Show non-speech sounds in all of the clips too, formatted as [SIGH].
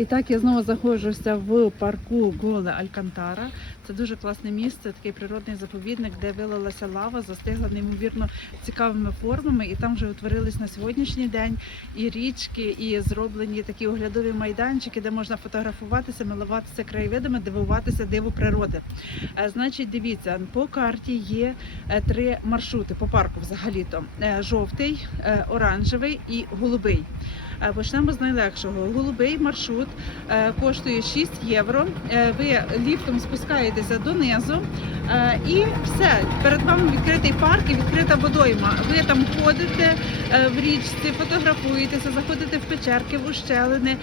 І так я знову знаходжуся в парку Голе Алькантара. Це дуже класне місце, такий природний заповідник, де вилилася лава, застигла неймовірно цікавими формами. І там вже утворились на сьогоднішній день і річки, і зроблені такі оглядові майданчики, де можна фотографуватися, милуватися краєвидами, дивуватися диву природи. Е, Значить, дивіться, по карті є е, три маршрути по парку взагалі-то: Е, жовтий, оранжевий і голубий. Е, Почнемо з найлегшого. Голубий маршрут е, коштує 6 євро. Е, Ви ліфтом спускаєтеся донизу і все. Перед вами відкритий парк і відкрита водойма. Ви там ходите в річці, фотографуєтеся, заходите в печерки, в ущелини,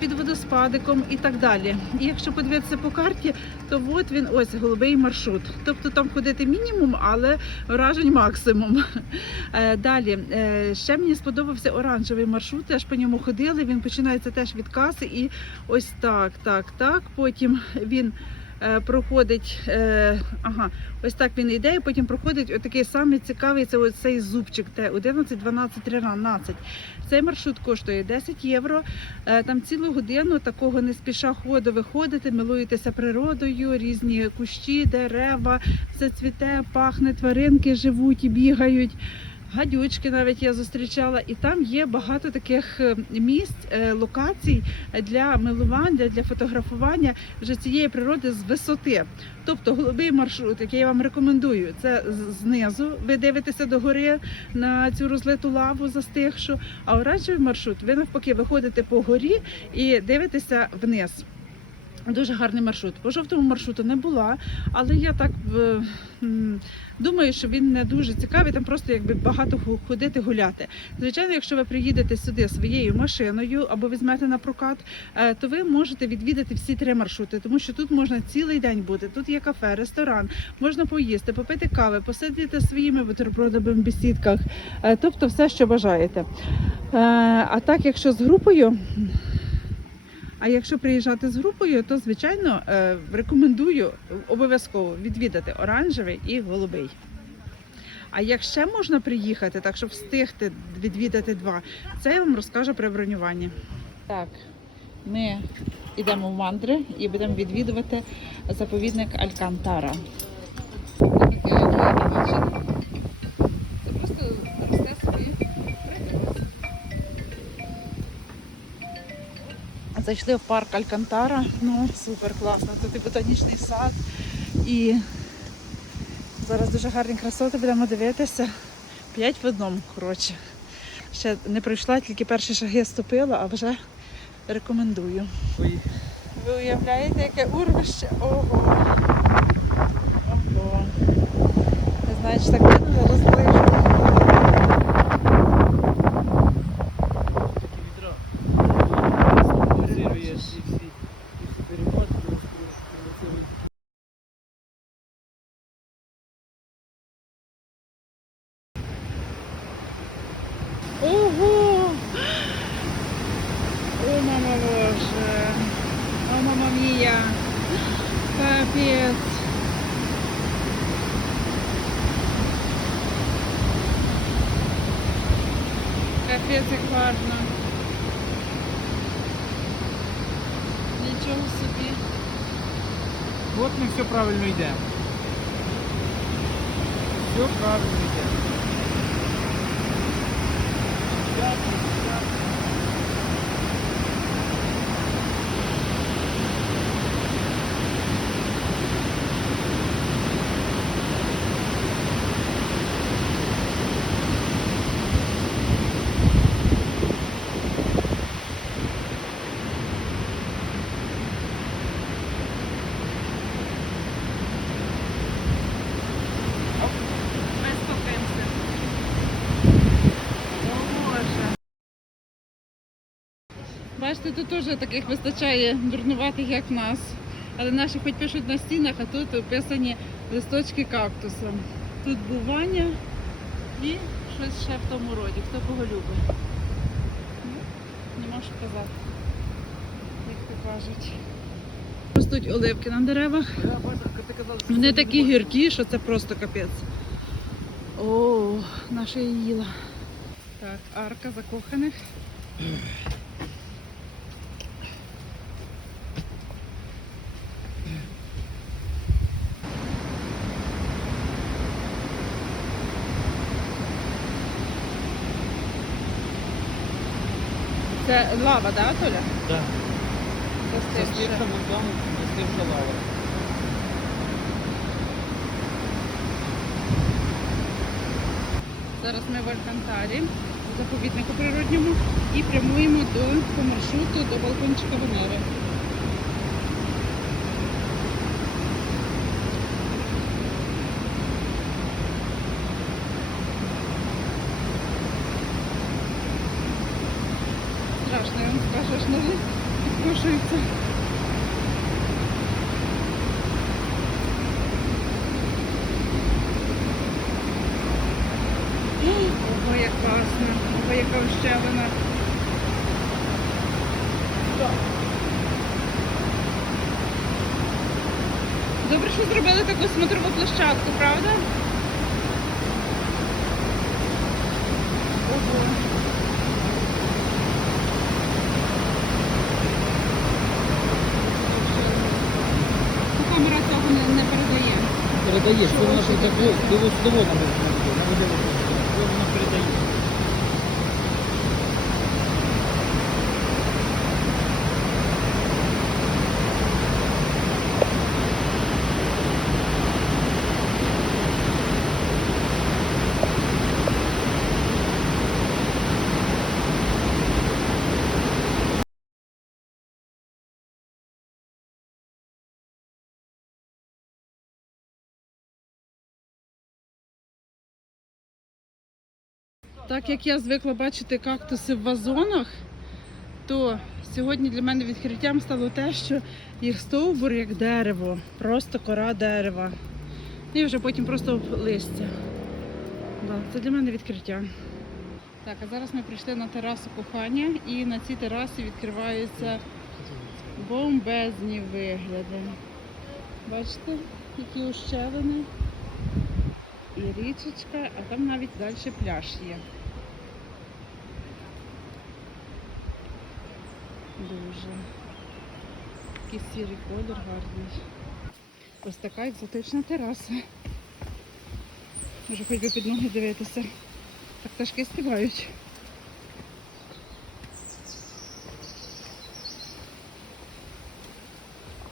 під водоспадиком і так далі. І якщо подивитися по карті, то от він ось голубий маршрут. Тобто там ходити мінімум, але вражень максимум. Далі ще мені сподобався оранжевий маршрут. Теж по ньому ходили. Він починається теж від каси, і ось так, так, так. Потім він. е, Проходить, е, ага, ось так він йде, і потім проходить отакий самий цікавий, це ось зубчик, те 11, 12, 13. Цей маршрут коштує 10 євро. Е, Там цілу годину такого не спіша ходу виходите, милуєтеся природою, різні кущі, дерева, все цвіте, пахне, тваринки живуть і бігають. Гадючки навіть я зустрічала, і там є багато таких е, місць, е, локацій для милування, для фотографування вже цієї природи з висоти. Тобто голубий маршрут, який я вам рекомендую, це знизу. Ви дивитеся до гори на цю розлиту лаву застигшу. А оранжевий маршрут, ви навпаки виходите по горі і дивитеся вниз. Дуже гарний маршрут. По жовтому маршруту не була, але я так е, думаю, що він не дуже цікавий. Там просто якби багато ходити гуляти. Звичайно, якщо ви приїдете сюди своєю машиною або візьмете на прокат, е, то ви можете відвідати всі три маршрути, тому що тут можна цілий день бути. Тут є кафе, ресторан, можна поїсти, попити кави, посидіти своїми бутербродами в бесідках, е, тобто все, що бажаєте. А так, якщо з групою. А якщо приїжджати з групою, то звичайно е, рекомендую обов'язково відвідати оранжевий і голубий. А як ще можна приїхати, так щоб встигти відвідати два, це я вам розкажу при бронюванні. Так, ми йдемо в мандри і будемо відвідувати заповідник Алькантара. Зайшли в парк Алькантара. Ну, супер класно. Тут і ботанічний сад, і зараз дуже гарні красоти будемо дивитися. П'ять в одному, коротше. Ще не пройшла, тільки перші шаги ступила, а вже рекомендую. Ви уявляєте, яке урвище? Ого! Ого! Не знаю, чи так видно, розближу. Ого! О, мама Боже! О, мама мія! Капець! Капець, як гарно! Нічого собі! От ми все правильно идем. Все правильно йдемо. Ми спокоїмося. О, Боже. Бачите, тут теж таких вистачає дурнуватих, як нас. Але наші хоч пишуть на стінах, а тут описані листочки кактуса. Тут бування і щось ще в тому роді, хто кого любить. Ну, Нема що казати, як то кажуть. Ростуть оливки на деревах. Вони такі гіркі, що це просто капець. О, наша їла. Так, арка закоханих. Це лава, да, Толя? Да. Застигша. Застивша вулкан, застивша лава. Зараз ми в Алькантарі, заповіднику природньому, і прямуємо до по маршруту до балкончика Венери. Страшно, я вам скажу, аж ноги підкошуються. Ого, як класно, ого, яка ущелина. Добре, зробили таку смотрову площадку, правда? Ого. Камера цього не, не передає. Передаєш, це воно що таке, ти ось до вода Воно передає. Так як я звикла бачити кактуси в вазонах, то сьогодні для мене відкриттям стало те, що їх стовбур як дерево, просто кора дерева. І вже потім просто листя. Да, це для мене відкриття. Так, а зараз ми прийшли на терасу кохання і на цій терасі відкриваються бомбезні вигляди. Бачите, які ущелини і річечка, а там навіть далі пляж є. Дуже. Такий сірий колір гарний. Ось така екзотична тераса. Може хоч би під ноги дивитися. Так пташки співають.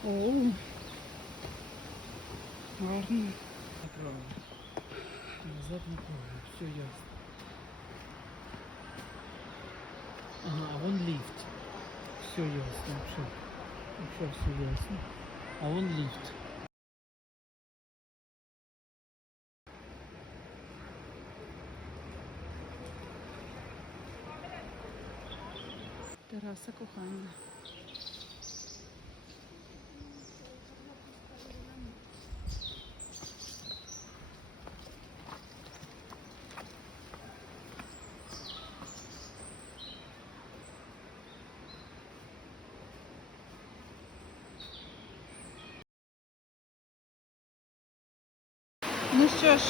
Оу. Гарно. Направо. Назад направо. Все ясно. Ага, а вон лифт. Все ясно. Все. вообще все ясно. А вон лифт. Тараса кохання. Ну що ж,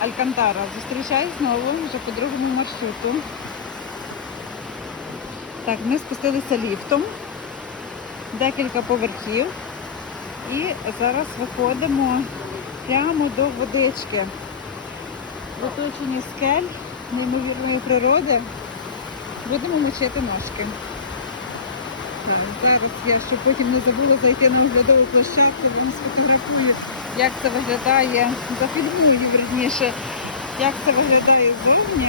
Алькантара, зустрічай знову вже по другому маршруту. Так, ми спустилися ліфтом, декілька поверхів. І зараз виходимо прямо до водички. В оточенні скель, неймовірної природи. Будемо мочити ножки. Так, зараз я, щоб потім не забула зайти на оглядову площадку, вам сфотографую, як це виглядає, зафільмую верніше, як це виглядає ззовні,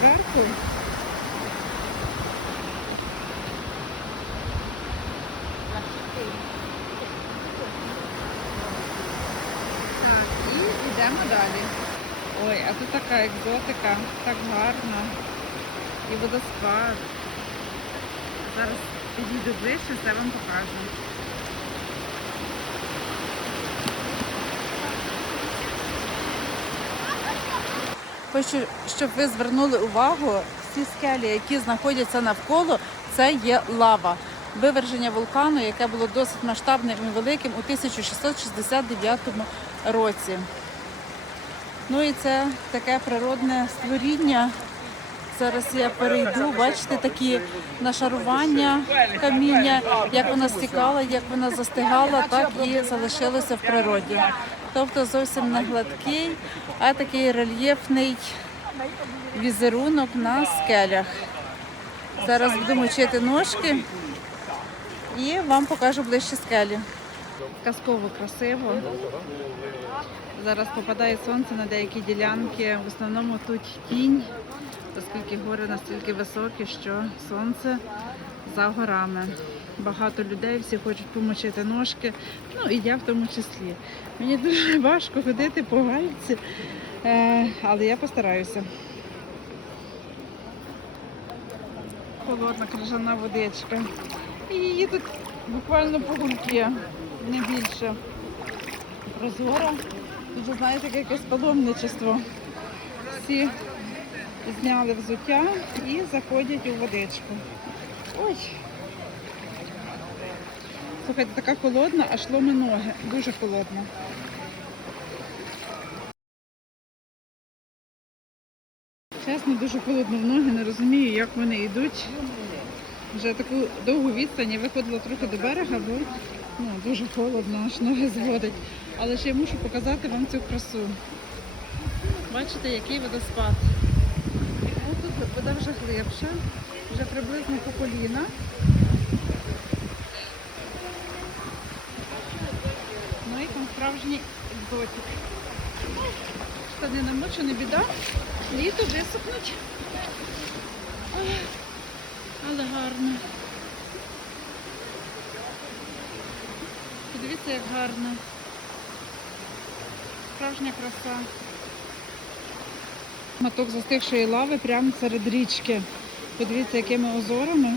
зверху. Так, і йдемо далі. Ой, а тут така екзотика, так гарно. І водоспад. Зараз підійду ближче, все вам покажу. Хочу, щоб ви звернули увагу, всі скелі, які знаходяться навколо, це є лава. Виверження вулкану, яке було досить масштабним і великим у 1669 році. Ну і це таке природне створіння. Зараз я перейду, бачите, такі нашарування каміння, як вона стікала, як вона застигала, так і залишилося в природі. Тобто зовсім не гладкий, а такий рельєфний візерунок на скелях. Зараз буду мочити ножки і вам покажу ближче скелі. Казково красиво. Зараз попадає сонце на деякі ділянки. В основному тут тінь, оскільки гори настільки високі, що сонце за горами. Багато людей, всі хочуть помочити ножки, ну і я в тому числі. Мені дуже [LAUGHS] важко ходити по гальці, е, але я постараюся. Холодна крижана водичка. І її тут буквально погулки, не більше. Прозора. Тут знаєте, яке якесь паломничество. Всі зняли взуття і заходять у водичку. Ой. Слухайте, така холодна, аж ломи ноги. Дуже холодно. Чесно, дуже холодно в ноги, не розумію, як вони йдуть. Вже таку довгу відстань я виходила трохи до берега, бо ну, дуже холодно, аж ноги зводить. Але ж я мушу показати вам цю красу. Бачите, який водоспад. Ну, тут вода вже глибша, вже приблизно по коліна. Ну і там справжній екзотик. Штани намочу, не біда. Літо висохнуть. Але гарно. Подивіться, як гарно. Справжня краса. Маток застигшої лави прямо серед річки. Подивіться, якими озорами,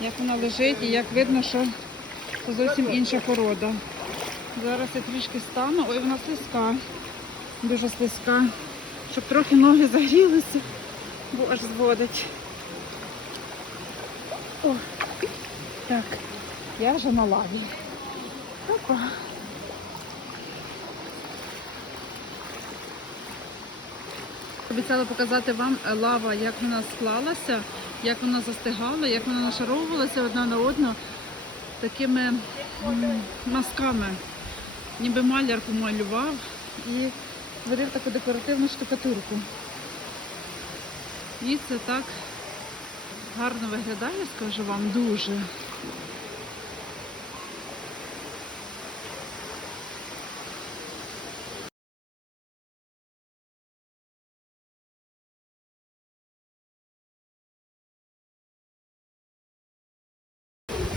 як вона лежить і як видно, що це зовсім інша порода. Зараз я трішки стану. Ой, вона слизька. Дуже слизька. Щоб трохи ноги загрілися, бо аж зводить. О, так, я вже на лаві. Опа. Обіцяла показати вам е, лава, як вона склалася, як вона застигала, як вона нашаровувалася одна на одну такими м, мазками. Ніби маляр помалював і створив таку декоративну штукатурку. І це так гарно виглядає, скажу вам, дуже.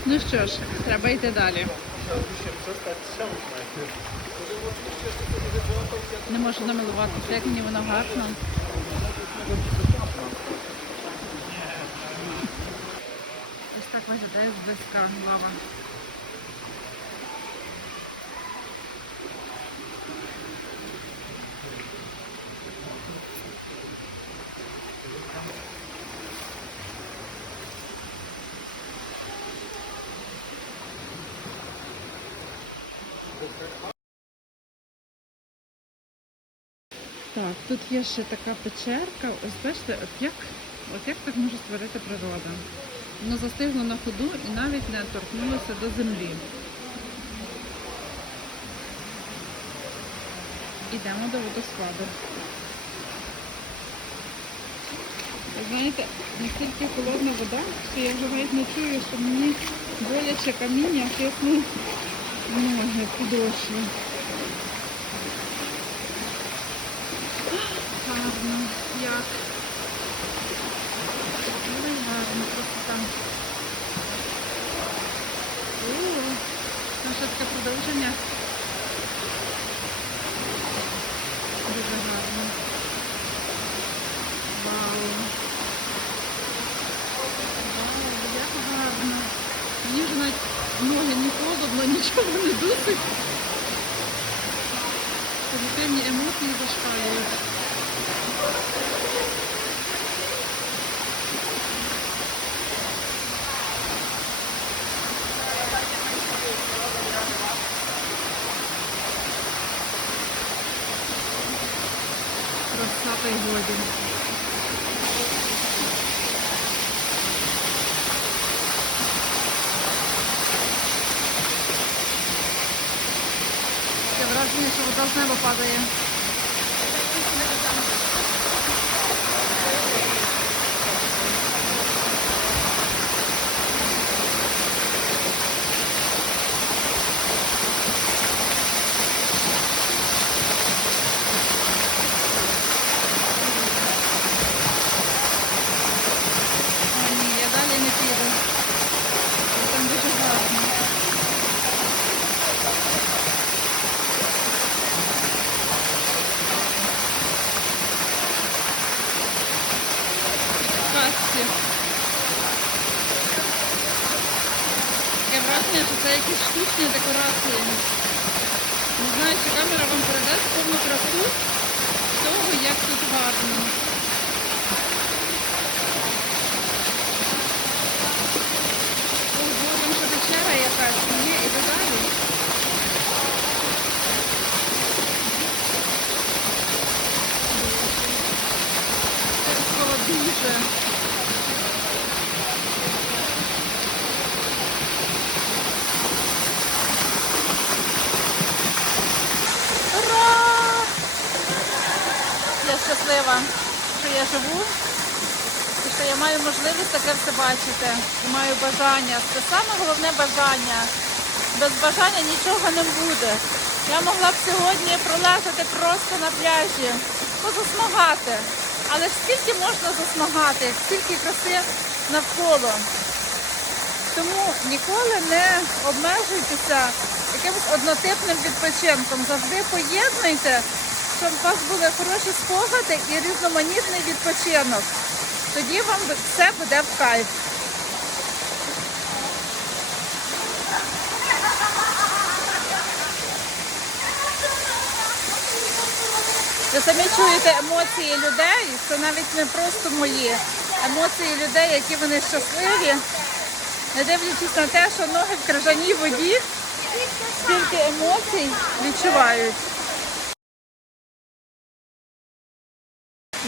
Ну що ж, треба йти далі. Не можу намилуватися, як мені воно гарно. Ось так виглядає зблизька лава. Так, тут є ще така печерка. Ось бачите, от як, от як так може створити природа? Воно застигло на ходу і навіть не торкнулося до землі. Йдемо до водоспаду. Знаєте, настільки холодна вода, що я вже навіть не чую, що мені боляче каміння тисне в ноги, в там. О, там ще таке продовження. Дуже гарно. Вау. Вау, як гарно. Мені вже навіть ноги не холодно, нічого не дусить. Позитивні емоції зашкалюють. Краса та. Таке враження, що вода з неба падає. вулиці. Таке враження, що це якісь штучні декорації. Не знаю, чи камера вам передасть повну красу того, як тут гарно. Я живу і що я маю можливість таке все бачити. І маю бажання. Це саме головне бажання. Без бажання нічого не буде. Я могла б сьогодні пролежати просто на пляжі, позасмагати. Але ж скільки можна засмагати, скільки краси навколо. Тому ніколи не обмежуйтеся якимось однотипним відпочинком. Завжди поєднуйте, щоб у вас були хороші спогади і різноманітний відпочинок. Тоді вам все буде в кайф. Ви самі чуєте емоції людей, це навіть не просто мої емоції людей, які вони щасливі, не дивлячись на те, що ноги в крижаній воді, стільки емоцій відчувають.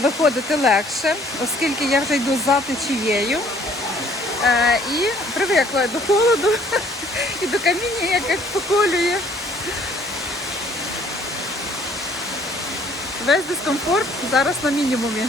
Виходити легше, оскільки я вже йду за течією е, і привикла до холоду [LAUGHS] і до каміння, яке поколює. Весь дискомфорт зараз на мінімумі.